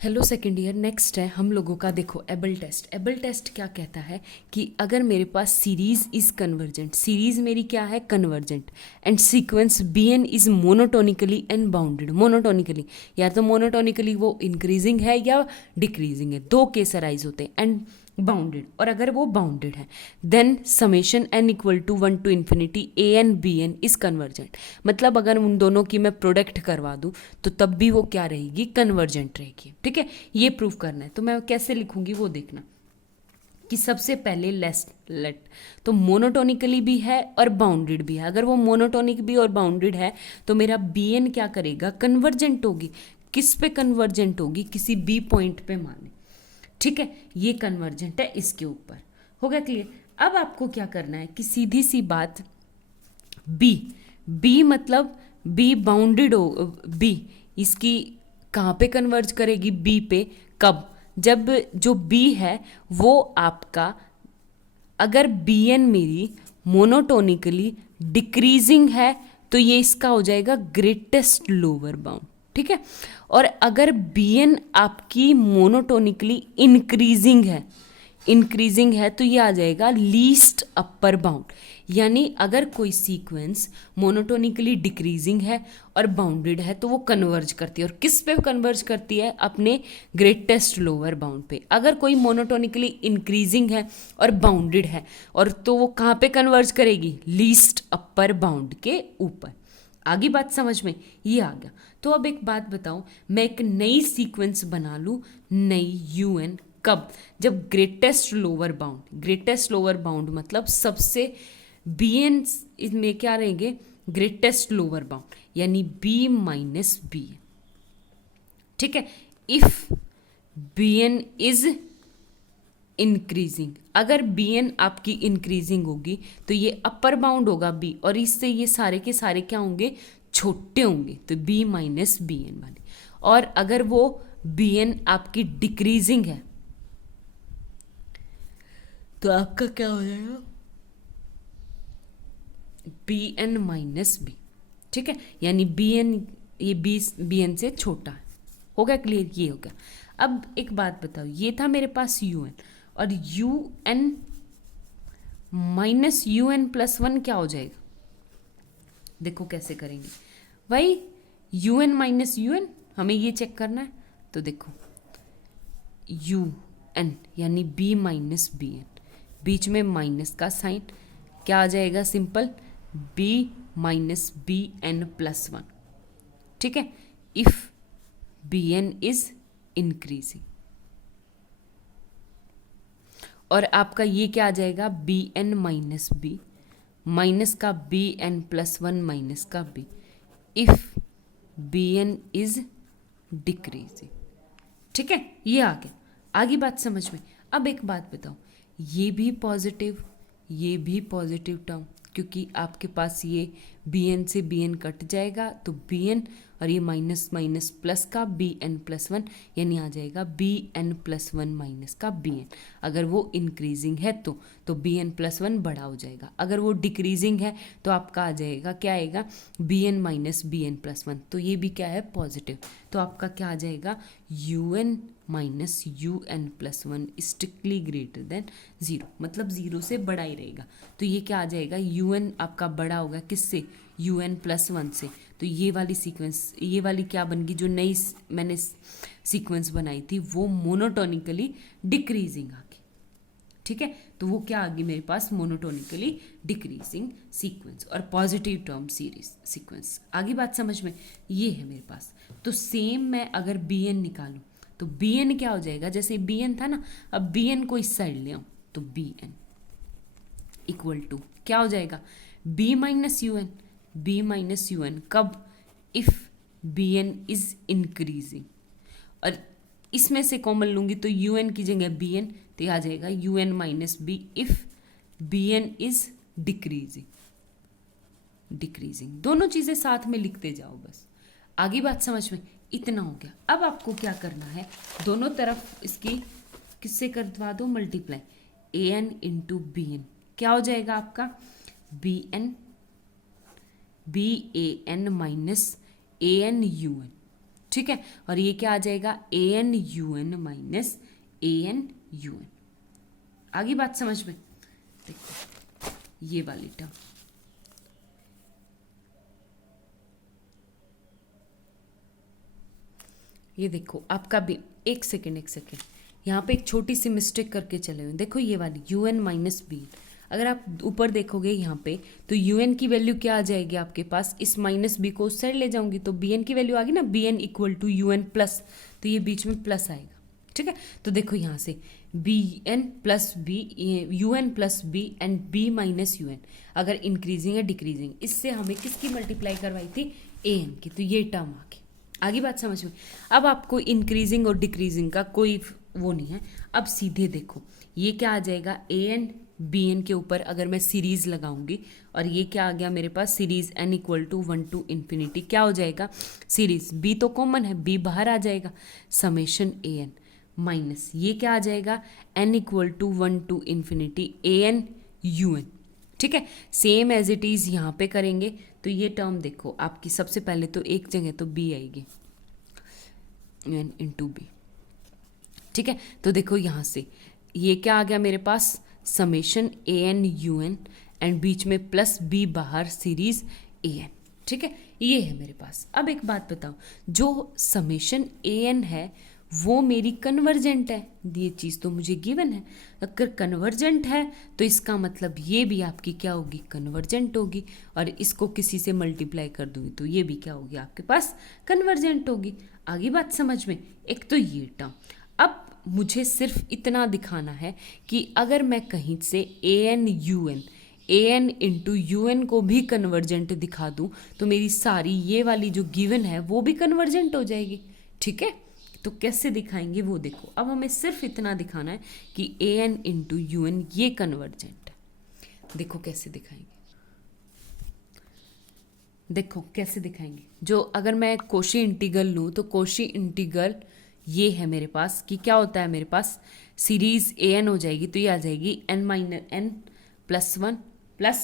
Hello second year. Next है हम लोगों का, देखो एबल टेस्ट। एबल टेस्ट क्या कहता है कि अगर मेरे पास सीरीज इज कन्वर्जेंट, सीरीज मेरी क्या है, convergent, and sequence b N is monotonically and bounded. Monotonically या तो मोनोटोनिकली वो इंक्रीजिंग है या डिक्रीजिंग है, दो केस अराइज होते हैं, एंड बाउंडेड। और अगर वो बाउंडेड है then summation n equal to 1 to infinity a n b N is convergent. मतलब अगर उन दोनों की मैं प्रोडक्ट करवा दूँ तो तब भी वो क्या रहेगी, कन्वर्जेंट रहेगी। ठीक है, ये प्रूव करना है। तो मैं कैसे लिखूंगी वो देखना कि सबसे पहले लेट तो मोनोटोनिकली भी है और बाउंडेड भी है। अगर वो मोनोटोनिक भी और बाउंडेड है तो मेरा बी एन क्या करेगा, कन्वर्जेंट होगी। किस पे कन्वर्जेंट होगी, किसी बी पॉइंट पे माने। ठीक है, ये कन्वर्जेंट है इसके ऊपर। हो गया क्लियर। अब आपको क्या करना है कि सीधी सी बात, बी बी मतलब बी बाउंडेड हो, बी इसकी कहाँ पे कन्वर्ज करेगी, बी पे। कब, जब जो बी है वो आपका, अगर बी एन मेरी मोनोटोनिकली डिक्रीजिंग है तो ये इसका हो जाएगा ग्रेटेस्ट लोअर बाउंड। ठीक है, और अगर बी एन आपकी मोनोटोनिकली इंक्रीजिंग है तो ये आ जाएगा लीस्ट अपर बाउंड। यानी अगर कोई सीक्वेंस मोनोटोनिकली डिक्रीजिंग है और बाउंडेड है तो वो कन्वर्ज करती है। और किस पे कन्वर्ज करती है, अपने ग्रेटेस्ट लोअर बाउंड पे। अगर कोई मोनोटोनिकली इंक्रीजिंग है और बाउंडेड है और तो वो कहाँ पे कन्वर्ज करेगी, लीस्ट अपर बाउंड के ऊपर। आगे बात समझ में, ये आ गया। तो अब एक बात बताओ, मैं एक नई सीक्वेंस बना लूँ, नई यू एन, कब, जब greatest lower bound, greatest lower bound मतलब सबसे बी एन में क्या रहेंगे, ग्रेटेस्ट लोअर बाउंड, यानी बी माइनस बी। ठीक है, if B N is increasing, अगर बी एन आपकी इंक्रीजिंग होगी तो ये अपर बाउंड होगा बी, और इससे ये सारे के सारे क्या होंगे, छोटे होंगे, तो बी माइनस बी एन वाले। और अगर वो बी एन आपकी डिक्रीजिंग है तो आपका क्या हो जाएगा, बी एन माइनस बी। ठीक है, यानी बी एन, ये बी एन से छोटा है। हो गया क्लियर, ये हो गया। अब एक बात बताओ, ये था मेरे पास यू एन, और u N minus you n plus one क्या हो जाएगा, देखो कैसे करेंगे भाई। U N minus you n हमें ये चेक करना है। तो देखो यू एन यानी बी माइनस बी एन, बीच में माइनस का साइन, क्या आ जाएगा, simple b minus b N plus one. ठीक है, if B N is increasing, और आपका ये क्या आ जाएगा, b n minus B, minus का B N plus one minus का B, if B N is decreasing. ठीक है, ये आ गया। आगे बात समझ में। अब एक बात बताओ, ये भी पॉजिटिव, ये भी पॉजिटिव टर्म, क्योंकि आपके पास ये बी एन से बी एन कट जाएगा तो बी एन, और ये माइनस माइनस प्लस का बी एन प्लस वन, यानी आ जाएगा b N plus one minus का बी एन। अगर वो इंक्रीजिंग है तो बी एन प्लस वन बड़ा हो जाएगा। अगर वो डिक्रीजिंग है तो आपका आ जाएगा, क्या आएगा, b n minus b N plus one. तो ये भी क्या है, पॉजिटिव। तो आपका क्या आ जाएगा, u N minus you n plus one strictly greater than zero, मतलब ज़ीरो से बड़ा ही रहेगा। तो ये क्या आ जाएगा, यू एन आपका बड़ा होगा किससे, यू एन प्लस वन से। तो ये वाली सीक्वेंस, ये वाली क्या बन गई, जो नई मैंने सीक्वेंस बनाई थी वो मोनोटोनिकली डिक्रीजिंग आ गई। ठीक है, तो वो क्या आ गई मेरे पास, मोनोटोनिकली डिक्रीजिंग सीक्वेंस और पॉजिटिव टर्म सीरीज सीक्वेंस। आगे बात समझ में, ये है मेरे पास। तो सेम मैं अगर बी एन निकालूं तो बी एन क्या हो जाएगा, जैसे बी एन था ना, अब बी एन को इस साइड ले आऊं तो बी एन इक्वल टू क्या हो जाएगा, B minus you N, B minus you N कब, if B N is increasing. और इसमें से कॉमन लूंगी तो यू एन की जगह बी एन, तो यह आ जाएगा u N minus b if B N is decreasing. Decreasing दोनों चीज़ें साथ में लिखते जाओ बस। आगे बात समझ में, इतना हो गया। अब आपको क्या करना है, दोनों तरफ इसकी किससे कर दवा दो, multiply, A N into B N, क्या हो जाएगा आपका, B A N minus A N you N. ठीक है, और ये क्या आ जाएगा A N you N minus A N you N. आगे बात समझ में? देखो ये वाली टर्म, ये देखो आपका भी, एक सेकेंड यहाँ पे एक छोटी सी मिस्टेक करके चले हुए। देखो ये वाली यू एन माइनस बी, अगर आप ऊपर देखोगे यहाँ पे तो यू एन की वैल्यू क्या आ जाएगी आपके पास, इस माइनस बी को उस साइड ले जाऊंगी तो बी एन की वैल्यू आ गई ना, b n equal to u n plus, तो ये बीच में प्लस आएगा। ठीक है, तो देखो यहाँ से b N plus b, u n plus b and b minus you n, अगर इंक्रीजिंग है डिक्रीजिंग, इससे हमें किसकी मल्टीप्लाई करवाई थी, ए एन की, तो ये टर्म आ गई। आगे बात समझ में? अब आपको इंक्रीजिंग और डिक्रीजिंग का कोई वो नहीं है। अब सीधे देखो ये क्या आ जाएगा, ए एन बी एन के ऊपर अगर मैं सीरीज लगाऊंगी, और ये क्या आ गया मेरे पास, series N equal to 1 to infinity, क्या हो जाएगा, सीरीज बी तो कॉमन है, बी बाहर आ जाएगा, समेशन ए एन माइनस ये क्या आ जाएगा, n equal to 1 to infinity a N you N. ठीक है, सेम एज इट इज़ यहाँ पे करेंगे तो ये टर्म देखो आपकी, सबसे पहले तो एक जगह तो बी आएगी, एन इंटू बी। ठीक है, तो देखो यहाँ से ये क्या आ गया मेरे पास, summation a N you n and बीच में प्लस बी बाहर सीरीज ए एन। ठीक है, ये है मेरे पास। अब एक बात बताओ, जो समेशन ए एन है वो मेरी कन्वर्जेंट है, ये चीज़ तो मुझे गिवन है। अगर कन्वर्जेंट है तो इसका मतलब ये भी आपकी क्या होगी, कन्वर्जेंट होगी, और इसको किसी से मल्टीप्लाई कर दूंगी तो ये भी क्या होगी आपके पास, कन्वर्जेंट होगी। आगे बात समझ में? एक तो ये टर्म। अब मुझे सिर्फ इतना दिखाना है कि अगर मैं कहीं से a N you n, a N into u n को भी कन्वर्जेंट दिखा दूँ तो मेरी सारी ये वाली जो गिवन है वो भी कन्वर्जेंट हो जाएगी। ठीक है, तो कैसे दिखाएंगे वो देखो। अब हमें सिर्फ इतना दिखाना है कि A N into u N ये कन्वर्जेंट है। देखो कैसे दिखाएंगे, देखो कैसे दिखाएंगे। जो अगर मैं कोशी इंटीग्रल लूँ तो कोशी इंटीग्रल ये है मेरे पास कि क्या होता है, मेरे पास सीरीज ए एन हो जाएगी तो ये आ जाएगी n minus n plus 1 plus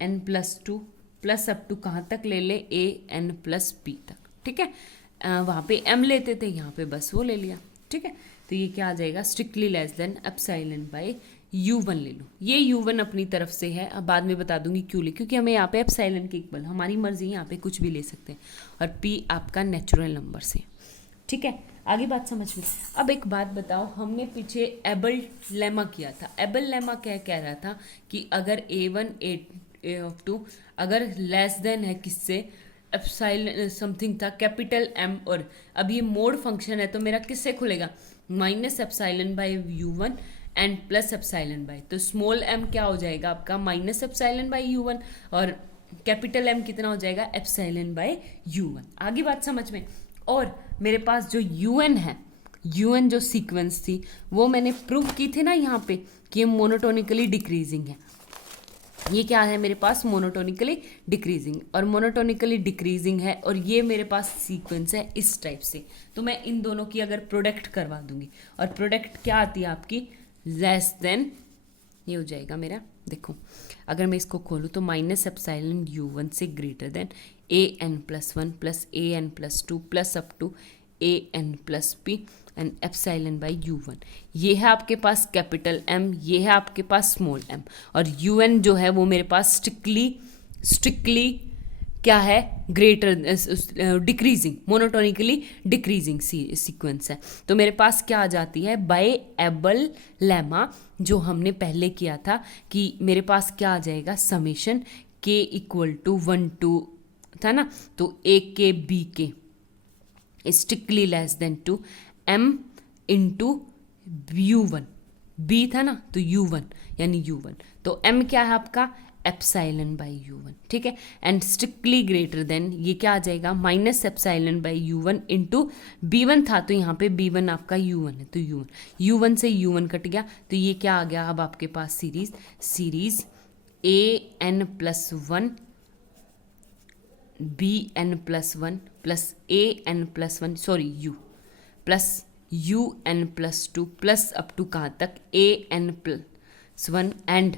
n plus 2 plus up to कहाँ तक ले ले, ए एन प्लस बी तक। ठीक है, वहाँ पे m लेते थे, यहाँ पे बस वो ले लिया। ठीक है, तो ये क्या आ जाएगा, strictly less then epsilon by u1 ले लो। ये u1 अपनी तरफ से है, अब बाद में बता दूंगी क्यों ले, क्योंकि हमें यहाँ पे एप्सिलॉन के इक्वल, हमारी मर्जी यहाँ पे कुछ भी ले सकते हैं, और p आपका नेचुरल नंबर से। ठीक है, आगे बात समझ में? अब एक बात बताओ, हमने पीछे एबल लेमा किया था। एबल लेमा क्या कह रहा था कि अगर a1 a2 अगर लेस देन है किससे, एप्सिलॉन समथिंग था, कैपिटल एम, और अब ये मोड फंक्शन है तो मेरा किससे खुलेगा, minus epsilon by u1 and plus epsilon bye, तो स्मॉल m क्या हो जाएगा आपका, माइनस एप्सिलॉन बाय u1, और कैपिटल M कितना हो जाएगा, एप्सिलॉन बाय u1। आगे बात समझ में? और मेरे पास जो un है, un जो सीक्वेंस थी वो मैंने प्रूव की थी ना यहाँ पे कि ये मोनोटोनिकली डिक्रीजिंग है। ये क्या है मेरे पास, मोनोटोनिकली डिक्रीजिंग, और मोनोटोनिकली डिक्रीजिंग है, और ये मेरे पास सीक्वेंस है इस टाइप से। तो मैं इन दोनों की अगर प्रोडक्ट करवा दूंगी, और प्रोडक्ट क्या आती है आपकी, लेस देन, ये हो जाएगा मेरा, देखो अगर मैं इसको खोलूँ तो माइनस एप्सिलॉन u1 से greater than a n plus 1 plus a n plus 2 plus up to a n plus p and epsilon by u1। ये है आपके पास कैपिटल M, ये है आपके पास स्मॉल m, और un जो है वो मेरे पास स्ट्रिक्टली क्या है, greater decreasing, monotonically decreasing sequence है। तो मेरे पास क्या आ जाती है, बाय एबल लेमा जो हमने पहले किया था कि मेरे पास क्या आ जाएगा, summation k equal to 1 to था ना, तो a के b के strictly less than two m into u1, b था ना तो u1 यानी u1, तो m क्या है आपका, एप्सिलॉन बाय u1। ठीक है, एंड स्ट्रिक्टली ग्रेटर देन ये क्या आ जाएगा, minus epsilon by u1 into b1 था तो यहाँ पे b1 आपका u1 है, तो u1 से u1 कट गया, तो ये क्या आ गया अब आपके पास, series a n plus 1 b n plus 1 plus a n plus 1 sorry u plus u n plus 2 plus up to कहाँ तक, a n plus 1 and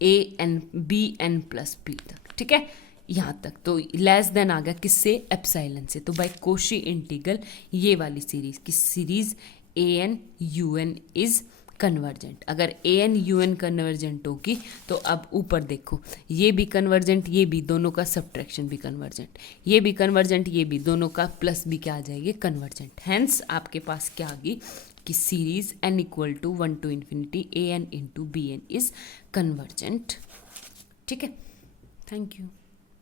a n b n plus p तक। ठीक है, यहाँ तक तो लेस देन आ गया किससे, एप्साइलन से। तो बाय कोशी इंटीग्रल ये वाली सीरीज की series a N you n is convergent. अगर a N you n convergent होगी तो अब ऊपर देखो, ये भी कन्वर्जेंट, ये भी, दोनों का सब्ट्रैक्शन भी कन्वर्जेंट, ये भी कन्वर्जेंट, ये भी, दोनों का प्लस भी क्या आ जाएगी, कन्वर्जेंट। हैंस आपके पास क्या आ गई कि series n equal to 1 to infinity a n into B N is convergent. ठीक है, थैंक यू।